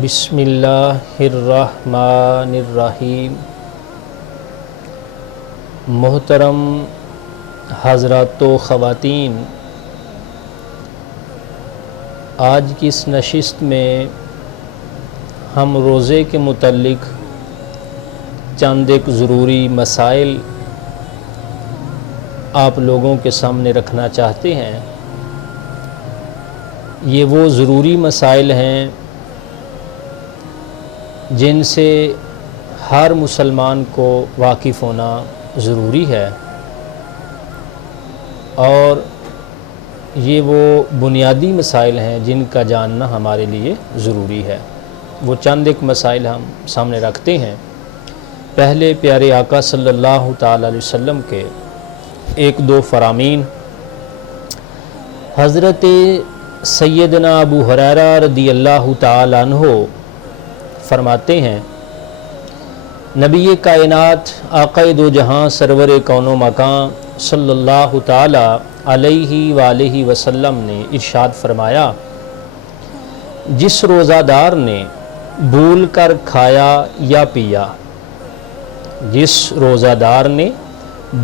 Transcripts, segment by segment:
بسم اللہ الرحمن الرحیم۔ محترم حضرات و خواتین، آج کی اس نشست میں ہم روزے کے متعلق چند ایک ضروری مسائل آپ لوگوں کے سامنے رکھنا چاہتے ہیں۔ یہ وہ ضروری مسائل ہیں جن سے ہر مسلمان کو واقف ہونا ضروری ہے، اور یہ وہ بنیادی مسائل ہیں جن کا جاننا ہمارے لیے ضروری ہے۔ وہ چند ایک مسائل ہم سامنے رکھتے ہیں۔ پہلے پیارے آقا صلی اللہ تعالی علیہ وسلم کے ایک دو فرامین۔ حضرت سیدنا ابو ہریرہ رضی اللہ تعالی عنہ فرماتے ہیں، نبی کائنات آقا دو جہاں سرور کون و مکان صلی اللہ تعالی علیہ وآلہ وسلم نے ارشاد فرمایا، جس روزہ دار نے بھول کر کھایا یا پیا، جس روزہ دار نے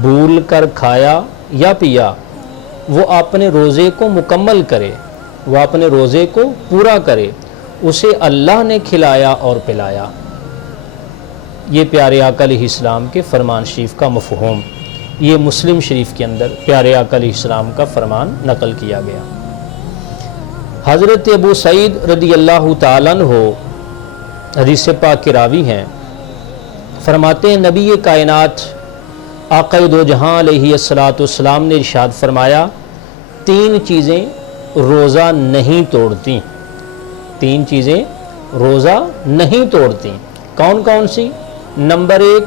بھول کر کھایا یا پیا، وہ اپنے روزے کو مکمل کرے، وہ اپنے روزے کو پورا کرے، اسے اللہ نے کھلایا اور پلایا۔ یہ پیارے آقا علیہ السلام کے فرمان شریف کا مفہوم، یہ مسلم شریف کے اندر پیارے آقا علیہ السلام کا فرمان نقل کیا گیا۔ حضرت ابو سعید رضی اللہ تعالیٰ عنہ حدیث پاک کے راوی ہیں، فرماتے ہیں نبی کائنات آقا دو جہاں علیہ السلام نے ارشاد فرمایا، تین چیزیں روزہ نہیں توڑتی، تین چیزیں روزہ نہیں توڑتی۔ کون کون سی؟ نمبر ایک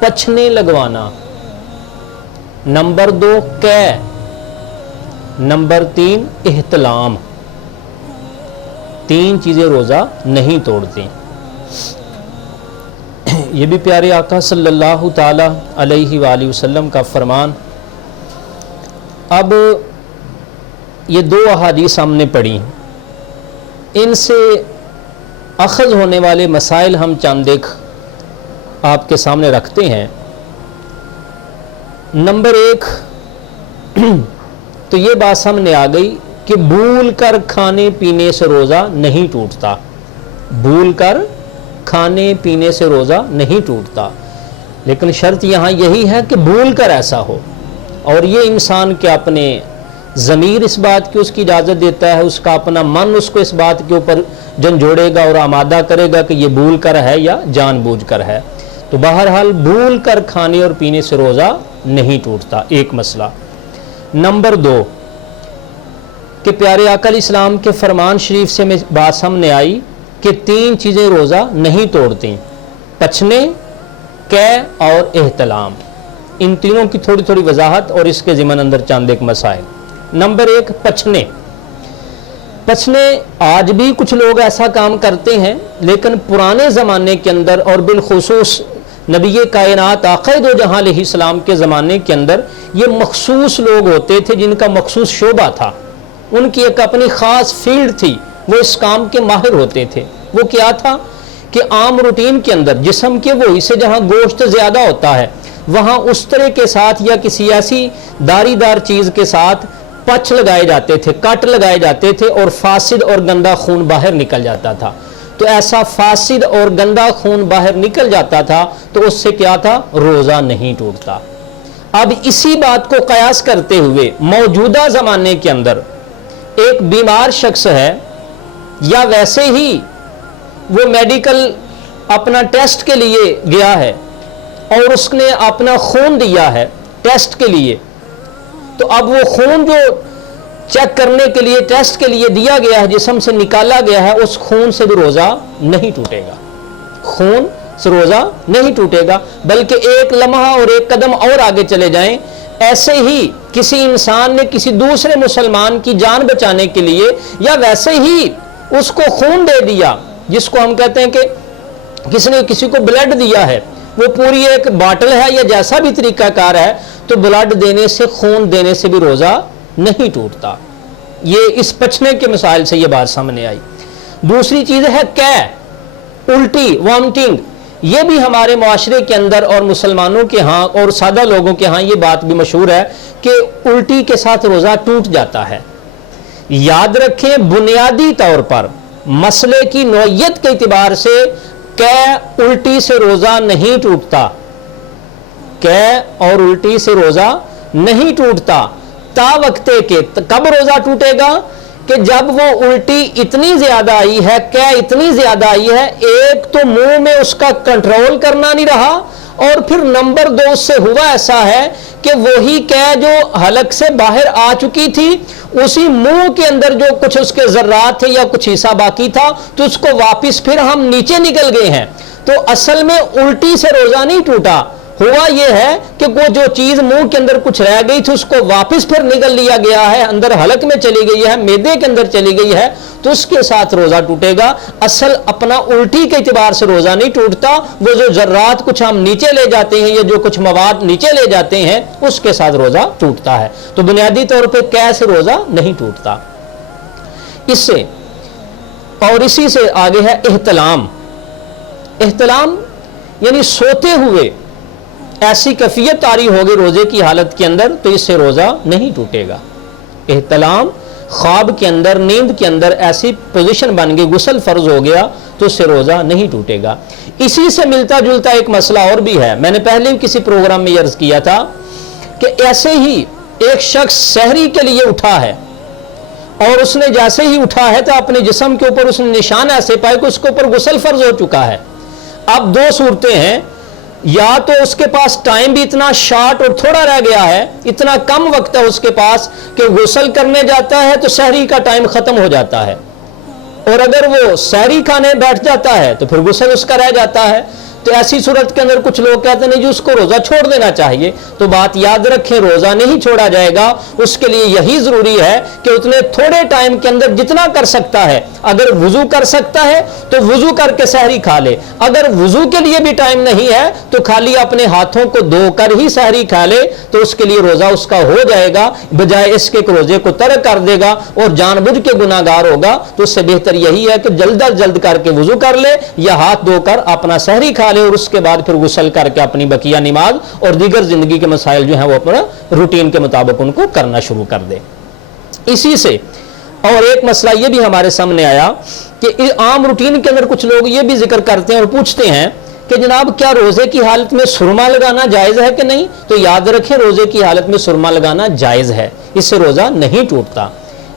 پچھنے لگوانا، نمبر دو قے، نمبر تین احتلام۔ تین چیزیں روزہ نہیں توڑتی۔ یہ بھی پیارے آقا صلی اللہ تعالی علیہ وآلہ وسلم کا فرمان۔ اب یہ دو احادیث ہم نے پڑھی، ان سے اخذ ہونے والے مسائل ہم چند ایک آپ کے سامنے رکھتے ہیں۔ نمبر ایک تو یہ بات سامنے آ گئی کہ بھول کر کھانے پینے سے روزہ نہیں ٹوٹتا، بھول کر کھانے پینے سے روزہ نہیں ٹوٹتا، لیکن شرط یہاں یہی ہے کہ بھول کر ایسا ہو، اور یہ انسان کے اپنے ضمیر اس بات کی اس کی اجازت دیتا ہے، اس کا اپنا من اس کو اس بات کے اوپر جھنجھوڑے گا اور آمادہ کرے گا کہ یہ بھول کر ہے یا جان بوجھ کر ہے۔ تو بہرحال بھول کر کھانے اور پینے سے روزہ نہیں ٹوٹتا، ایک مسئلہ۔ نمبر دو کہ پیارے آقا علیہ السلام کے فرمان شریف سے میں بات سامنے آئی کہ تین چیزیں روزہ نہیں توڑتی، پچھنے، قے اور احتلام۔ ان تینوں کی تھوڑی تھوڑی وضاحت اور اس کے ضمن اندر چند ایک مسائل۔ نمبر ایک پچھنے۔ پچھنے آج بھی کچھ لوگ ایسا کام کرتے ہیں، لیکن پرانے زمانے کے اندر اور بالخصوص نبی کائنات آقا دو جہاں علیہ السلام کے زمانے کے اندر یہ مخصوص لوگ ہوتے تھے جن کا مخصوص شعبہ تھا، ان کی ایک اپنی خاص فیلڈ تھی، وہ اس کام کے ماہر ہوتے تھے۔ وہ کیا تھا کہ عام روٹین کے اندر جسم کے وہ حصے جہاں گوشت زیادہ ہوتا ہے، وہاں اس طرح کے ساتھ یا کسی ایسی داری دار چیز کے ساتھ پچ لگائے جاتے تھے، کٹ لگائے جاتے تھے، اور فاسد اور گندا خون باہر نکل جاتا تھا۔ تو ایسا فاسد اور گندا خون باہر نکل جاتا تھا تو اس سے کیا تھا؟ روزہ نہیں ٹوٹتا۔ اب اسی بات کو قیاس کرتے ہوئے موجودہ زمانے کے اندر ایک بیمار شخص ہے، یا ویسے ہی وہ میڈیکل اپنا ٹیسٹ کے لیے گیا ہے اور اس نے اپنا خون دیا ہے ٹیسٹ کے لیے، تو اب وہ خون جو چیک کرنے کے لیے ٹیسٹ کے لیے دیا گیا ہے، جسم سے نکالا گیا ہے، اس خون سے بھی روزہ نہیں ٹوٹے گا، خون سے روزہ نہیں ٹوٹے گا، بلکہ ایک لمحہ اور ایک قدم اور آگے چلے جائیں، ایسے ہی کسی انسان نے کسی دوسرے مسلمان کی جان بچانے کے لیے یا ویسے ہی اس کو خون دے دیا، جس کو ہم کہتے ہیں کہ کسی نے کسی کو بلڈ دیا ہے، وہ پوری ایک باٹل ہے یا جیسا بھی طریقہ کار ہے، تو بلڈ دینے سے، خون دینے سے بھی روزہ نہیں ٹوٹتا۔ یہ اس پچھنے کے مسائل سے یہ بات سامنے آئی۔ दूसरी चीज है कै, उल्टी, वॉमिटिंग। ये भी हमारे मुआशरे के अंदर और मुसलमानों के यहाँ और सादा लोगों के यहाँ ये बात भी मशहूर है कि उल्टी के साथ रोजा टूट जाता है। याद रखें, बुनियादी तौर पर मसले की नौयत के एतबार से कै उल्टी से रोजा नहीं टूटता, कै और उल्टी से रोजा नहीं टूटता। ता वक्ते के कब रोजा टूटेगा कि जब वो उल्टी इतनी ज्यादा आई है, कै इतनी ज्यादा आई है, एक तो मुंह में उसका कंट्रोल करना नहीं रहा, और फिर नंबर 2 से हुआ ऐसा है कि वही कै जो हलक से बाहर आ चुकी थी, उसी मुंह के अंदर जो कुछ उसके जर्रात थे या कुछ हिस्सा बाकी था, तो उसको वापस फिर हम नीचे निकल गए हैं। तो असल में उल्टी से रोजा नहीं टूटा, हुआ यह है कि वो जो चीज मुंह के अंदर कुछ रह गई थी उसको वापस फिर निकल लिया गया है, अंदर हलक में चली गई है, मैदे के अंदर चली गई है, तो उसके साथ रोजा टूटेगा। असल अपना उल्टी के एतबार से रोजा नहीं टूटता, वो जो जर्रात कुछ हम नीचे ले जाते हैं या जो कुछ मवाद नीचे ले जाते हैं उसके साथ रोजा टूटता है। तो बुनियादी तौर पर कैसे रोजा नहीं टूटता। इससे और इसी से आगे है एहतलाम। एहतलाम यानी सोते हुए ऐसी कैफियत तारी होगी रोजे की हालत के अंदर, तो इससे रोजा नहीं टूटेगा। एहतलाम ख्वाब के अंदर, नींद के अंदर ऐसी पोजीशन बन गई, गुस्ल फर्ज हो गया, तो इससे रोजा नहीं टूटेगा। इसी से मिलता जुलता एक मसला और भी है, मैंने पहले भी किसी प्रोग्राम में अर्ज किया था कि ऐसे ही एक शख्स सहरी के लिए उठा है और उसने जैसे ही उठा है तो अपने जिस्म के ऊपर उसने निशान ऐसे पाए कि उसके ऊपर गुस्ल फर्ज हो चुका है। अब 2 सूरतें हैं, या तो उसके पास टाइम भी इतना शॉर्ट और थोड़ा रह गया है, इतना कम वक्त है उसके पास कि गुस्ल करने जाता है तो सहरी का टाइम खत्म हो जाता है, और अगर वो सहरी खाने बैठ जाता है तो फिर गुस्ल उसका रह जाता है। तो ऐसी सूरत के अंदर कुछ लोग कहते हैं जी उसको रोजा छोड़ देना चाहिए। तो बात याद रखें, रोजा नहीं छोड़ा जाएगा, उसके लिए यही जरूरी है कि उतने थोड़े टाइम के अंदर जितना कर सकता है, अगर वुजू कर सकता है तो वुजू करके सहरी खा ले, अगर वुजू के लिए भी टाइम नहीं है तो खाली अपने हाथों को धोकर ही सहरी खा ले, तो उसके लिए रोजा उसका हो जाएगा, बजाय इसके रोजे को तर्क कर देगा और जानबूझ के गुनाहगार होगा। तो उससे बेहतर यही है कि जल्द अज जल्द करके वुजू कर ले या हाथ धोकर अपना सहरी खा ले, और उसके बाद फिर गुस्ल करके अपनी बकिया नमाज और दीगर जिंदगी के मसाइल जो हैं वो अपना रूटीन के मुताबिक उनको करना शुरू कर दे। इसी से और एक मसला ये भी हमारे सामने आया कि आम रूटीन के अंदर कुछ लोग ये भी जिक्र करते हैं और पूछते हैं कि जनाब क्या रोजे की हालत में सुरमा लगाना जायज है कि नहीं। तो याद रखें, रोजे की हालत में सुरमा लगाना जायज है, इससे रोजा नहीं टूटता।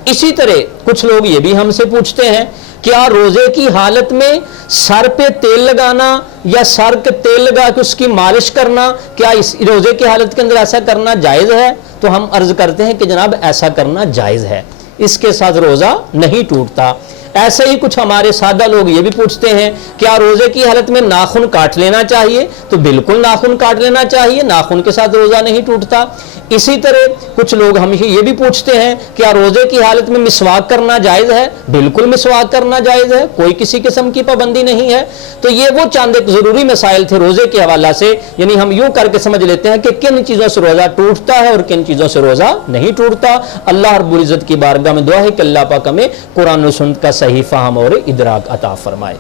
इसी तरह कुछ लोग ये भी हमसे पूछते हैं, क्या रोजे की हालत में सर पे तेल लगाना या सर के तेल लगा के उसकी मालिश करना, क्या इस रोजे की हालत के अंदर ऐसा करना जायज है। तो हम अर्ज करते हैं कि जनाब ऐसा करना जायज है, इसके साथ रोजा नहीं टूटता। ऐसे ही कुछ हमारे सादा लोग ये भी पूछते हैं, क्या रोजे की हालत में नाखून काट लेना चाहिए। तो बिल्कुल नाखून काट लेना चाहिए, नाखून के साथ रोजा नहीं टूटता। इसी तरह कुछ लोग हमें ये भी पूछते हैं, क्या रोजे की हालत में मिसवाक करना जायज है। बिल्कुल मिसवाक करना जायज है, कोई किसी किस्म की पाबंदी नहीं है। तो ये वो चंद एक जरूरी मसाइल थे रोजे के हवाला से, यानी हम यूं करके समझ लेते हैं कि किन चीजों से रोजा टूटता है और किन चीजों से रोजा नहीं टूटता। अल्लाह रब्बुल इज्जत की बारगाह में दुआ है कि अल्लाह पाक हमें कुरान और सुन्नत का सही फहम और इदराक अता फरमाए।